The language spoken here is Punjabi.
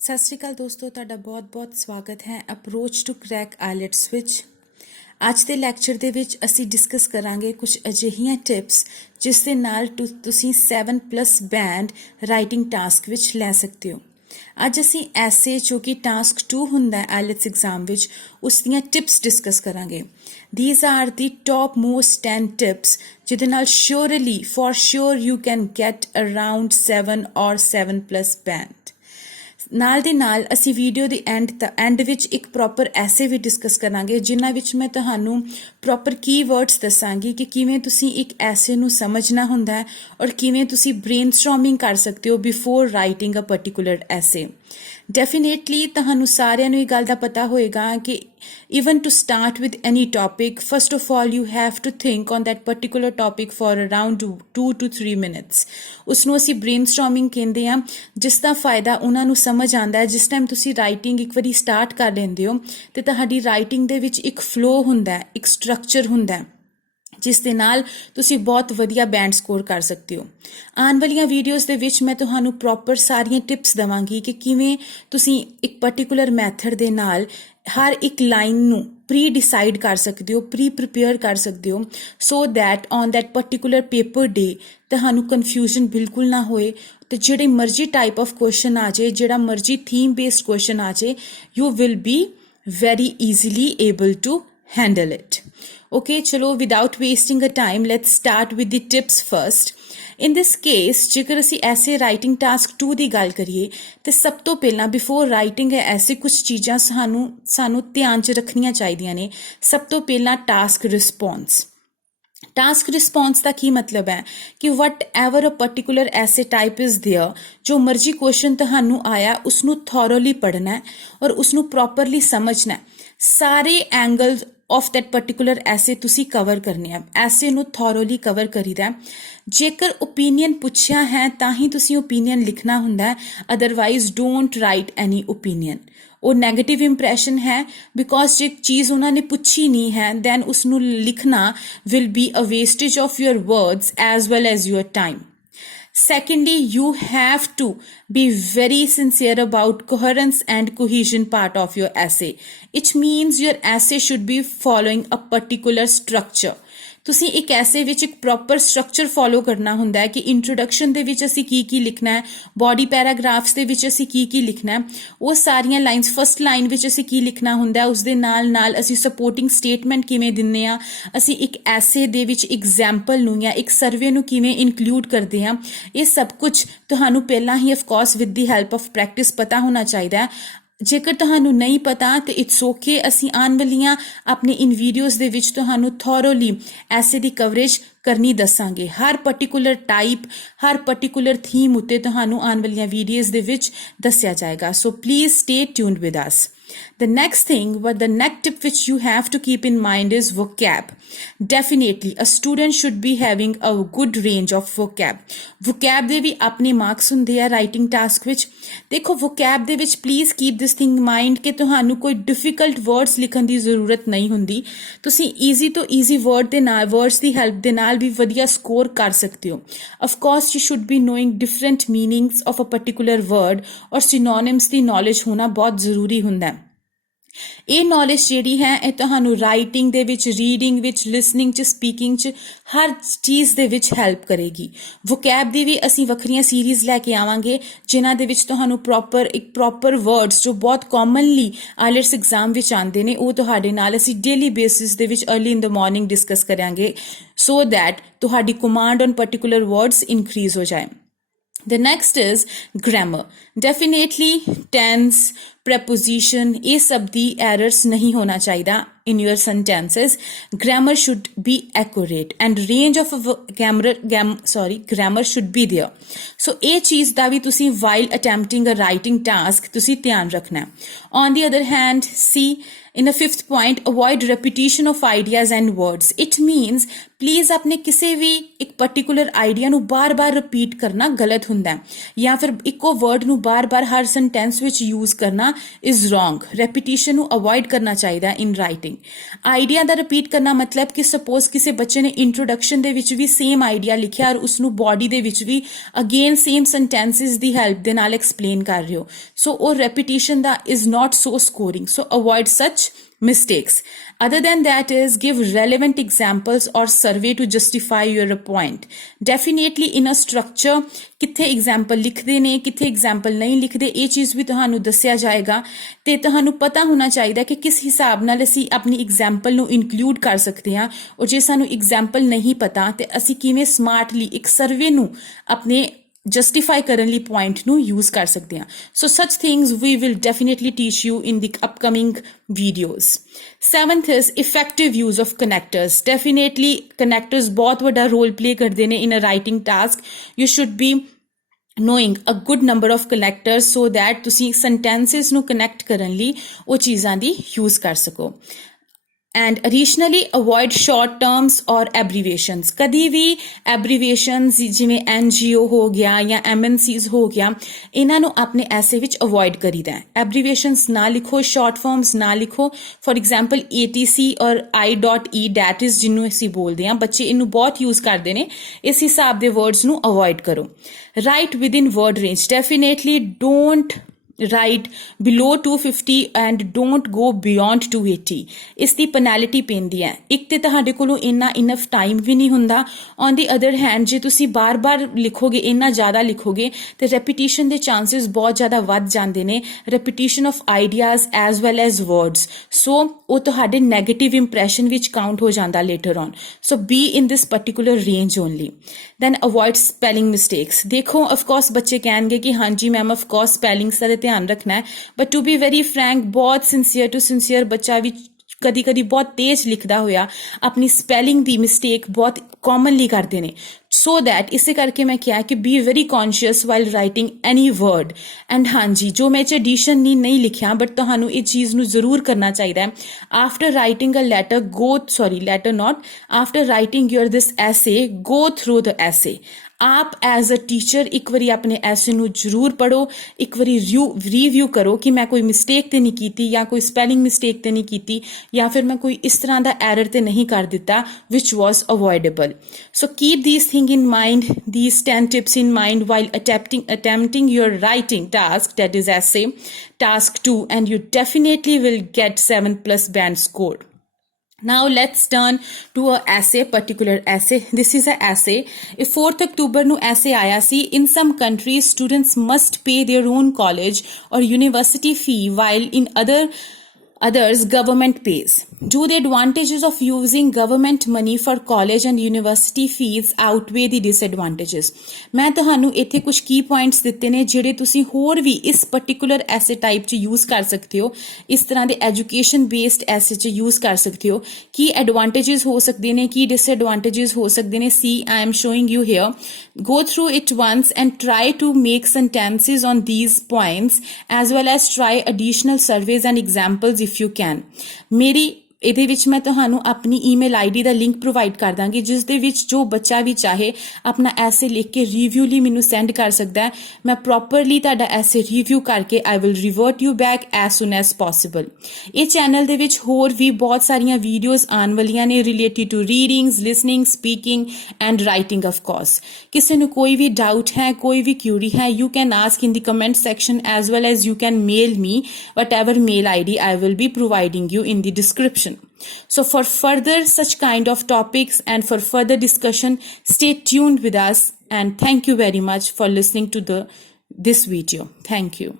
ਸਤਿ ਸ਼੍ਰੀ ਅਕਾਲ ਦੋਸਤੋ, ਤੁਹਾਡਾ ਬਹੁਤ-ਬਹੁਤ ਸਵਾਗਤ ਹੈ ਅਪਰੋਚ ਟੂ ਕ੍ਰੈਕ ਆਈਲੈਟਸ ਵਿੱਚ। ਅੱਜ ਦੇ ਲੈਕਚਰ ਦੇ ਵਿੱਚ ਅਸੀਂ ਡਿਸਕਸ ਕਰਾਂਗੇ ਕੁਝ ਅਜਿਹੀਆਂ ਟਿਪਸ ਜਿਸ ਦੇ ਨਾਲ ਤੁਸੀਂ 7+ ਬੈਂਡ ਰਾਈਟਿੰਗ ਟਾਸਕ ਵਿੱਚ ਲੈ ਸਕਦੇ ਹੋ। ਅੱਜ ਅਸੀਂ ਐਸੇ ਜੋ ਕਿ ਟਾਸਕ 2 ਹੁੰਦਾ ਹੈ ਆਈਲੈਟਸ ਐਗਜ਼ਾਮ ਵਿੱਚ, ਉਸ ਦੀਆਂ ਟਿਪਸ ਡਿਸਕਸ ਕਰਾਂਗੇ। These are the top most 10 tips ਜਿਹਦੇ ਨਾਲ for sure you can get around 7 or 7+ band। ਨਾਲ ਦੇ ਨਾਲ ਅਸੀਂ ਵੀਡੀਓ ਦੇ ਐਂਡ ਵਿੱਚ ਇੱਕ ਪ੍ਰੋਪਰ ਐਸੇ ਵੀ ਡਿਸਕਸ ਕਰਾਂਗੇ ਜਿਨ੍ਹਾਂ ਵਿੱਚ ਮੈਂ ਤੁਹਾਨੂੰ ਪ੍ਰੋਪਰ ਕੀਵਰਡਸ ਦੱਸਾਂਗੀ ਕਿ ਕਿਵੇਂ ਤੁਸੀਂ ਇੱਕ ਐਸੇ ਨੂੰ ਸਮਝਣਾ ਹੁੰਦਾ ਹੈ ਔਰ ਕਿਵੇਂ ਤੁਸੀਂ ਬ੍ਰੇਨਸਟੋਰਮਿੰਗ ਕਰ ਸਕਦੇ ਹੋ ਬਿਫੋਰ ਰਾਈਟਿੰਗ ਅ ਪਾਰਟਿਕੂਲਰ ਐਸੇ। ਡੈਫੀਨੇਟਲੀ ਤੁਹਾਨੂੰ ਸਾਰਿਆਂ ਨੂੰ ਇਹ ਗੱਲ ਦਾ ਪਤਾ ਹੋਏਗਾ ਕਿ even to start with any topic, first of all you have to think on that particular topic for around 2 to 3 minutes। ਉਸਨੂੰ ਅਸੀਂ brainstorming ਕਹਿੰਦੇ ਹਾਂ, ਜਿਸ ਦਾ ਫਾਇਦਾ ਉਹਨਾਂ ਨੂੰ ਸਮਝ ਆਉਂਦਾ ਹੈ ਜਿਸ ਟਾਈਮ ਤੁਸੀਂ ਰਾਈਟਿੰਗ ਇੱਕ ਵਾਰੀ ਸਟਾਰਟ ਕਰ ਲੈਂਦੇ ਹੋ ਤੇ ਤੁਹਾਡੀ ਰਾਈਟਿੰਗ ਦੇ ਵਿੱਚ ਇੱਕ ਫਲੋ ਹੁੰਦਾ ਹੈ, ਇੱਕ ਸਟਰਕਚਰ ਹੁੰਦਾ ਹੈ ਜਿਸ ਦੇ ਨਾਲ ਤੁਸੀਂ ਬਹੁਤ ਵਧੀਆ ਬੈਂਡ ਸਕੋਰ ਕਰ ਸਕਦੇ ਹੋ। ਆਉਣ ਵਾਲੀਆਂ ਵੀਡੀਓਜ਼ ਦੇ ਵਿੱਚ ਮੈਂ ਤੁਹਾਨੂੰ ਪ੍ਰੋਪਰ ਸਾਰੀਆਂ ਟਿਪਸ ਦੇਵਾਂਗੀ ਕਿ ਕਿਵੇਂ ਤੁਸੀਂ ਇੱਕ ਪਾਰਟਿਕੂਲਰ ਮੈਥਡ ਦੇ ਨਾਲ ਹਰ ਇੱਕ ਲਾਈਨ ਨੂੰ ਪ੍ਰੀ ਡਿਸਾਈਡ ਕਰ ਸਕਦੇ ਹੋ, ਪ੍ਰੀ ਪ੍ਰਿਪੇਅਰ ਕਰ ਸਕਦੇ ਹੋ, so that on that particular paper day ਤੁਹਾਨੂੰ ਕਨਫਿਊਜ਼ਨ ਬਿਲਕੁਲ ਨਾ ਹੋਏ ਤੇ ਜਿਹੜੇ ਮਰਜ਼ੀ ਟਾਈਪ ਆਫ ਕੁਐਸਚਨ ਆ ਜਾਏ, ਜਿਹੜਾ ਮਰਜ਼ੀ ਥੀਮ ਬੇਸਡ ਕੁਐਸਚਨ ਆ ਜਾਏ, you will be very easily able to handle it। Okay, chalo, without wasting a time, let's start with the tips first। In this case, ਜੇਕਰ ਅਸੀਂ ਐਸੇ ਰਾਈਟਿੰਗ ਟਾਸਕ 2 ਦੀ ਗੱਲ ਕਰੀਏ ਤੇ ਸਭ ਤੋਂ ਪਹਿਲਾਂ ਬਿਫੋਰ ਰਾਈਟਿੰਗ ਐਸੇ ਕੁਝ ਚੀਜ਼ਾਂ ਸਾਨੂੰ ਧਿਆਨ 'ਚ ਰੱਖਣੀਆਂ ਚਾਹੀਦੀਆਂ ਨੇ। ਸਭ ਤੋਂ ਪਹਿਲਾਂ ਟਾਸਕ ਰਿਸਪੌਂਸ। ਟਾਸਕ ਰਿਸਪੌਂਸ ਦਾ ਕੀ ਮਤਲਬ ਹੈ ਕਿ ਵਟ ਐਵਰ ਅ ਪਰਟੀਕੂਲਰ ਐਸੇ ਟਾਈਪ ਇਜ਼ ਦੇਅਰ, ਜੋ ਮਰਜ਼ੀ ਕੁਐਸਚਨ ਤੁਹਾਨੂੰ ਆਇਆ ਉਸਨੂੰ ਥੋਰੋਲੀ ਪੜ੍ਹਨਾ ਹੈ ਔਰ ਉਸਨੂੰ ਪ੍ਰੋਪਰਲੀ ਸਮਝਣਾ ਹੈ। ਸਾਰੇ ਐਂਗਲਸ ਆਫ ਦੈਟ ਪਾਰਟਿਕੂਲਰ ਐਸੇ ਤੁਸੀਂ ਕਵਰ ਕਰਨੇ ਆ। ਐਸੇ ਨੂੰ ਥੋਰੋਲੀ ਕਵਰ ਕਰੀਦਾ। ਜੇਕਰ ਓਪੀਨੀਅਨ ਪੁੱਛਿਆ ਹੈ ਤਾਂ ਹੀ ਤੁਸੀਂ ਓਪੀਨੀਅਨ ਲਿਖਣਾ ਹੁੰਦਾ ਹੈ, otherwise don't right any opinion. ਉਹ ਨੈਗੇਟਿਵ ਇੰਪ੍ਰੈਸ਼ਨ ਹੈ ਬਿਕੋਜ਼ ਜੇ ਚੀਜ਼ ਉਹਨਾਂ ਨੇ ਪੁੱਛੀ ਨਹੀਂ ਹੈ ਦੈਨ ਉਸਨੂੰ ਲਿਖਣਾ will be a wastage of your words as well as your time. Secondly, you have to be very sincere about coherence and cohesion part of your essay. It means your essay should be following a particular structure। ਤੁਸੀਂ ਇੱਕ ਐਸੇ ਵਿੱਚ ਇੱਕ ਪ੍ਰੋਪਰ ਸਟਰਕਚਰ ਫੋਲੋ ਕਰਨਾ ਹੁੰਦਾ ਹੈ ਕਿ ਇੰਟਰੋਡਕਸ਼ਨ ਦੇ ਵਿੱਚ ਅਸੀਂ ਕੀ ਲਿਖਣਾ ਹੈ, ਬੋਡੀ ਪੈਰਾਗ੍ਰਾਫਸ ਦੇ ਵਿੱਚ ਅਸੀਂ ਕੀ ਲਿਖਣਾ ਹੈ, ਉਹ ਸਾਰੀਆਂ ਲਾਈਨਸ ਫਸਟ ਲਾਈਨ ਵਿੱਚ ਅਸੀਂ ਕੀ ਲਿਖਣਾ ਹੁੰਦਾ, ਉਸ ਦੇ ਨਾਲ ਅਸੀਂ ਸਪੋਰਟਿੰਗ ਸਟੇਟਮੈਂਟ ਕਿਵੇਂ ਦਿੰਦੇ ਹਾਂ, ਅਸੀਂ ਇੱਕ ਐਸੇ ਦੇ ਵਿੱਚ ਐਗਜ਼ਾਮਪਲ ਨੂੰ ਜਾਂ ਇੱਕ ਸਰਵੇ ਨੂੰ ਕਿਵੇਂ ਇਨਕਲੂਡ ਕਰਦੇ ਹਾਂ। ਇਹ ਸਭ ਕੁਝ ਤੁਹਾਨੂੰ ਪਹਿਲਾਂ ਹੀ of course with the help of practice ਪਤਾ ਹੋਣਾ ਚਾਹੀਦਾ ਹੈ। ਜੇਕਰ ਤੁਹਾਨੂੰ ਨਹੀਂ ਪਤਾ ਤੇ ਇਟਸ ਓਕੇ, ਅਸੀਂ ਆਉਣ ਵਾਲੀਆਂ ਆਪਣੇ ਇਨ ਵੀਡੀਓਜ਼ ਦੇ ਵਿੱਚ ਤੁਹਾਨੂੰ ਥੋਰੋਲੀ ਐਸੇ ਦੀ ਕਵਰੇਜ ਕਰਨੀ ਦੱਸਾਂਗੇ। ਹਰ ਪਾਰਟਿਕੂਲਰ ਟਾਈਪ, ਹਰ ਪਾਰਟਿਕੂਲਰ ਥੀਮ ਉੱਤੇ ਤੁਹਾਨੂੰ ਆਉਣ ਵਾਲੀਆਂ ਵੀਡੀਓਜ਼ ਦੇ ਵਿੱਚ ਦੱਸਿਆ ਜਾਏਗਾ। So please stay tuned with us. The next tip which you have to keep in mind is vocab। Definitely, a student should be having a good range of vocab। vocab ਦੇ ਵੀ ਆਪਣੇ ਮਾਰਕਸ ਹੁੰਦੇ ਆ ਰਾਈਟਿੰਗ ਟਾਸਕ ਵਿੱਚ। ਦੇਖੋ vocab ਦੇ ਵਿੱਚ please keep this thing mind ਕਿ ਤੁਹਾਨੂੰ ਕੋਈ ਡਿਫਿਕਲਟ ਵਰਡਸ ਲਿਖਣ ਦੀ ਜ਼ਰੂਰਤ ਨਹੀਂ ਹੁੰਦੀ। ਤੁਸੀਂ ਈਜ਼ੀ ਤੋਂ ਈਜ਼ੀ ਵਰਡਸ ਦੀ ਹੈਲਪ ਦੇ ਨਾਲ ਵੀ ਵਧੀਆ ਸਕੋਰ ਕਰ ਸਕਦੇ ਹੋ। Of course you should be knowing different meanings of a particular word ਔਰ ਸਿਨੋਨਿਮਸ ਦੀ ਨੌਲੇਜ ਹੋਣਾ ਬਹੁਤ ਜ਼ਰੂਰੀ ਹੁੰਦਾ ਹੈ। ਇਹ ਨੌਲੇਜ ਜਿਹੜੀ ਹੈ ਇਹ ਤੁਹਾਨੂੰ ਰਾਈਟਿੰਗ ਦੇ ਵਿੱਚ, ਰੀਡਿੰਗ ਵਿੱਚ, ਲਿਸਨਿੰਗ 'ਚ, ਸਪੀਕਿੰਗ 'ਚ ਹਰ ਚੀਜ਼ ਦੇ ਵਿੱਚ ਹੈਲਪ ਕਰੇਗੀ। ਵੋਕੈਬ ਦੀ ਵੀ ਅਸੀਂ ਵੱਖਰੀਆਂ ਸੀਰੀਜ਼ ਲੈ ਕੇ ਆਵਾਂਗੇ ਜਿਨ੍ਹਾਂ ਦੇ ਵਿੱਚ ਤੁਹਾਨੂੰ ਪ੍ਰੋਪਰ ਵਰਡਸ ਜੋ ਬਹੁਤ ਕਾਮਨਲੀ ਆਈਲੈਟਸ ਐਗਜ਼ਾਮ ਵਿੱਚ ਆਉਂਦੇ ਨੇ ਉਹ ਤੁਹਾਡੇ ਨਾਲ ਅਸੀਂ ਡੇਲੀ ਬੇਸਿਸ ਦੇ ਵਿੱਚ अर्ਲੀ ਇਨ ਦ ਮਾਰਨਿੰਗ ਡਿਸਕਸ ਕਰਾਂਗੇ ਸੋ ਦੈਟ ਤੁਹਾਡੀ command on particular words increase ਹੋ ਜਾਏ। The next is grammar। Definitely tense, preposition ਇਹ ਸਭ ਦੀ errors ਨਹੀਂ ਹੋਣਾ ਚਾਹੀਦਾ in your sentences। Grammar should be accurate and range of grammar should be there। So ਇਹ ਚੀਜ਼ ਦਾ ਵੀ ਤੁਸੀਂ while attempting a writing task ਤੁਸੀਂ ਧਿਆਨ ਰੱਖਣਾ। On the other hand, see in the 5th point, avoid repetition of ideas and words। It means please ਆਪਣੇ ਕਿਸੇ ਵੀ ਇੱਕ particular idea ਨੂੰ ਬਾਰ-ਬਾਰ repeat ਕਰਨਾ ਗਲਤ ਹੁੰਦਾ ਹੈ ਜਾਂ ਫਿਰ ਇੱਕੋ word ਨੂੰ ਬਾਰ-ਬਾਰ ਹਰ sentence ਵਿੱਚ use ਕਰਨਾ is wrong. Repetition ਨੂੰ avoid ਕਰਨਾ ਚਾਹੀਦਾ in writing. Idea the repeat ਕਰਨਾ ਮਤਲਬ ਕਿ ਸਪੋਜ਼ ਕਿਸੇ ਬੱਚੇ ਨੇ ਇੰਟਰੋਡਕਸ਼ਨ ਦੇ ਵਿੱਚ ਵੀ ਸੇਮ ਆਈਡੀਆ ਲਿਖਿਆ ਔਰ ਉਸਨੂੰ ਬੋਡੀ ਦੇ ਵਿੱਚ ਵੀ ਅਗੇਨ ਸੇਮ ਸੈਂਟੈਂਸਿਸ ਦੀ ਹੈਲਪ ਦੇ ਨਾਲ ਐਕਸਪਲੇਨ ਕਰ ਰਹੇ ਹੋ, ਸੋ ਉਹ repetition the is not so scoring, so avoid such mistakes. Other than that is give relevant examples or survey to justify your point. Definitely in a structure ਕਿੱਥੇ example ਲਿਖਦੇ ਨੇ ਕਿੱਥੇ example ਨਹੀਂ ਲਿਖਦੇ ਇਹ ਚੀਜ਼ ਵੀ ਤੁਹਾਨੂੰ ਦੱਸਿਆ ਜਾਏਗਾ ਤੇ ਤੁਹਾਨੂੰ ਪਤਾ ਹੋਣਾ ਚਾਹੀਦਾ ਕਿ ਕਿਸ ਹਿਸਾਬ ਨਾਲ ਅਸੀਂ ਆਪਣੀ example ਨੂੰ include ਕਰ ਸਕਦੇ ਹਾਂ ਔਰ ਜੇ ਸਾਨੂੰ example ਨਹੀਂ ਪਤਾ ਤੇ ਅਸੀਂ ਕਿਵੇਂ smartly ਇੱਕ survey ਨੂੰ ਆਪਣੇ justify ਕਰਨ ਲਈ point ਨੂੰ use ਕਰ ਸਕਦੇ ਹਾਂ. So such things we will definitely teach you in the upcoming videos. 7th is effective use of connectors. Definitely connectors ਬਹੁਤ ਵੱਡਾ role play ਕਰਦੇ ਨੇ in a writing task. You should be knowing a good number of connectors so that ਤੁਸੀਂ sentences ਨੂੰ connect ਕਰਨ ਲਈ ਉਹ ਚੀਜ਼ਾਂ ਦੀ use ਕਰ ਸਕੋ. And additionally avoid short terms or abbreviations. ਕਦੀ ਵੀ abbreviations ਜਿਵੇਂ NGO ਹੋ ਗਿਆ ਜਾਂ MNCs ਹੋ ਗਿਆ ਇਹਨਾਂ ਨੂੰ ਆਪਣੇ ਐਸੇ ਵਿੱਚ avoid ਕਰੀਦਾ ਹੈ. abbreviations ਨਾ ਲਿਖੋ, short forms ਨਾ ਲਿਖੋ. for example ATC ਔਰ I.E that is ਜਿਹਨੂੰ ਅਸੀਂ ਬੋਲਦੇ ਹਾਂ ਬੱਚੇ ਇਹਨੂੰ ਬਹੁਤ use ਕਰਦੇ ਨੇ, ਇਸ ਹਿਸਾਬ ਦੇ words ਨੂੰ avoid ਕਰੋ. write within word range. Definitely don't write below 250 and don't go beyond 280. ਇਸ ਦੀ ਪੈਨਲਟੀ ਪੈਂਦੀ ਹੈ. ਇੱਕ ਤੇ ਤੁਹਾਡੇ ਕੋਲੋਂ ਇੰਨਾ ਇਨਫ ਟਾਈਮ ਵੀ ਨਹੀਂ ਹੁੰਦਾ, ਔਨ ਦੀ ਅਦਰ ਹੈਂਡ ਜੇ ਤੁਸੀਂ ਬਾਰ-ਬਾਰ ਲਿਖੋਗੇ ਇੰਨਾ ਜ਼ਿਆਦਾ ਲਿਖੋਗੇ ਤੇ ਰੈਪੀਟੀਸ਼ਨ ਦੇ ਚਾਂਸਸ ਬਹੁਤ ਜ਼ਿਆਦਾ ਵੱਧ ਜਾਂਦੇ ਨੇ, repetition of ideas as well as words, so ਉਹ ਤੁਹਾਡੇ ਨੈਗੇਟਿਵ ਇੰਪ੍ਰੈਸ਼ਨ ਵਿੱਚ ਕਾਊਂਟ ਹੋ ਜਾਂਦਾ later on. So be in this particular range only. Then avoid spelling mistakes. ਦੇਖੋ ਅਫਕੋਰਸ ਬੱਚੇ ਕਹਿਣਗੇ ਕਿ ਹਾਂਜੀ ਮੈਮ ਅਫਕੋਰਸ ਸਪੈਲਿੰਗਸ ਦਾ ਧਿਆਨ ਰੱਖਣਾ ਹੈ, but to be very frank ਬਹੁਤ ਸਿੰਸੀਅਰ ਟੂ ਸਿੰਸੀਅਰ ਬੱਚਾ ਵੀ ਕਦੀ ਕਦੀ ਬਹੁਤ ਤੇਜ਼ ਲਿਖਦਾ ਹੋਇਆ ਆਪਣੀ ਸਪੈਲਿੰਗ ਦੀ ਮਿਸਟੇਕ ਬਹੁਤ ਕਾਮਨਲੀ ਕਰਦੇ ਨੇ. ਸੋ ਦੈਟ ਇਸੇ ਕਰਕੇ ਮੈਂ ਕਿਹਾ ਕਿ be very conscious while writing any word. And ਹਾਂਜੀ ਜੋ ਮੈਂ ਐਡੀਸ਼ਨ ਨਹੀਂ ਲਿਖਿਆ ਬਟ ਤੁਹਾਨੂੰ ਇਹ ਚੀਜ਼ ਨੂੰ ਜ਼ਰੂਰ ਕਰਨਾ ਚਾਹੀਦਾ ਹੈ. After writing a letter after writing your this essay go through ਦ ਐਸੇ. ਆਪ ਐਜ਼ ਅ ਟੀਚਰ ਇੱਕ ਵਾਰੀ ਆਪਣੇ ਐਸੇ ਨੂੰ ਜ਼ਰੂਰ ਪੜ੍ਹੋ, ਇੱਕ ਵਾਰੀ ਰੀਵਿਊ ਕਰੋ ਕਿ ਮੈਂ ਕੋਈ ਮਿਸਟੇਕ ਤੇ ਨਹੀਂ ਕੀਤੀ ਜਾਂ ਕੋਈ ਸਪੈਲਿੰਗ ਮਿਸਟੇਕ ਤੇ ਨਹੀਂ ਕੀਤੀ ਜਾਂ ਫਿਰ ਮੈਂ ਕੋਈ ਇਸ ਤਰ੍ਹਾਂ ਦਾ ਐਰਰ ਤੇ ਨਹੀਂ ਕਰ ਦਿੱਤਾ which was avoidable. So keep these things in mind, these 10 tips in mind while attempting your writing task, that is essay task 2, and you definitely will get 7+ band score. Now let's turn to a particular essay. This is a essay. If 4th October ਨੂੰ essay ਆਇਆ ਸੀ, in some countries students must pay their own college or university fee while in others government pays. Do the advantages of using government money for college and university fees outweigh the disadvantages? ਮੈਂ ਤੁਹਾਨੂੰ ਇੱਥੇ ਕੁਝ ਕੀ ਪੁਆਇੰਟਸ ਦਿੱਤੇ ਨੇ ਜਿਹੜੇ ਤੁਸੀਂ ਹੋਰ ਵੀ ਇਸ ਪਾਰਟਿਕੂਲਰ ਐਸੇ ਟਾਈਪ 'ਚ ਯੂਜ਼ ਕਰ ਸਕਦੇ ਹੋ, ਇਸ ਤਰ੍ਹਾਂ ਦੇ ਐਜੂਕੇਸ਼ਨ ਬੇਸਡ ਐਸੇ 'ਚ ਯੂਜ਼ ਕਰ ਸਕਦੇ ਹੋ. ਕੀ ਐਡਵਾਂਟੇਜਸ ਹੋ ਸਕਦੇ ਨੇ, ਕੀ ਡਿਸਐਡਵਾਂਟੇਜਸ ਹੋ ਸਕਦੇ ਨੇ, see I am showing you here. Go through it once and try to make sentences on these points as well as try additional surveys and examples if you can. ਮੇਰੀ ਇਹਦੇ ਵਿੱਚ ਮੈਂ ਤੁਹਾਨੂੰ ਆਪਣੀ ਈਮੇਲ ਆਈਡੀ ਦਾ ਲਿੰਕ ਪ੍ਰੋਵਾਈਡ ਕਰ ਦਾਂਗੀ ਜਿਸ ਦੇ ਵਿੱਚ ਜੋ ਬੱਚਾ ਵੀ ਚਾਹੇ ਆਪਣਾ ਐਸੇ ਲਿਖ ਕੇ ਰਿਵਿਊ ਲਈ ਮੈਨੂੰ ਸੈਂਡ ਕਰ ਸਕਦਾ ਹੈ. ਮੈਂ ਪ੍ਰੋਪਰਲੀ ਤੁਹਾਡਾ ਐਸੇ ਰਿਵਿਊ ਕਰਕੇ I will revert you back as soon as possible. ਇਹ ਚੈਨਲ ਦੇ ਵਿੱਚ ਹੋਰ ਵੀ ਬਹੁਤ ਸਾਰੀਆਂ ਵੀਡੀਓਜ਼ ਆਉਣ ਵਾਲੀਆਂ ਨੇ related to readings, listening, speaking and writing. Of course ਕਿਸੇ ਨੂੰ ਕੋਈ ਵੀ ਡਾਊਟ ਹੈ, ਕੋਈ ਵੀ ਕਿਊਰੀ ਹੈ, you can ask in the comment section as well as you can mail me whatever mail ID I will be providing you in the description. So for further such kind of topics and for further discussion, stay tuned with us, and thank you very much for listening to this video. Thank you.